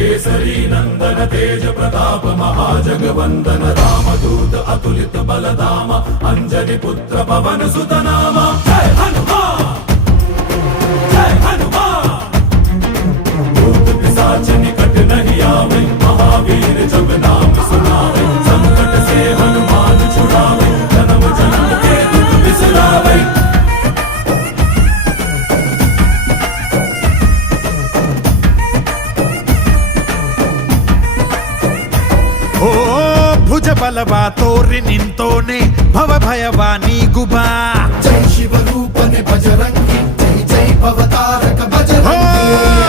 केसरी नंदन तेज प्रताप महाजगवंदन रामदूत अतुलित बलधामा अंजनी पुत्र पवन सुत नामा जय हनुमान जय हनुमान। भूत पिशाच निकट नहीं आवे महावीर जब नाम सुनावे संकट से हनुमान छुड़ावे जन्म जन्म के दुख बिसरावे। ಓ ಭುಜ ಬಲವ ತೋರಿ ನಿಂತೋನೆ ಭವ ಭಯವ ನೀಗುಬಾ ಜೈ ಶಿವರೂಪನೆ ಬಜರಂಗಿ ಜೈ ಜೈ ಭವತಾರಕ ಬಜರಂಗಿ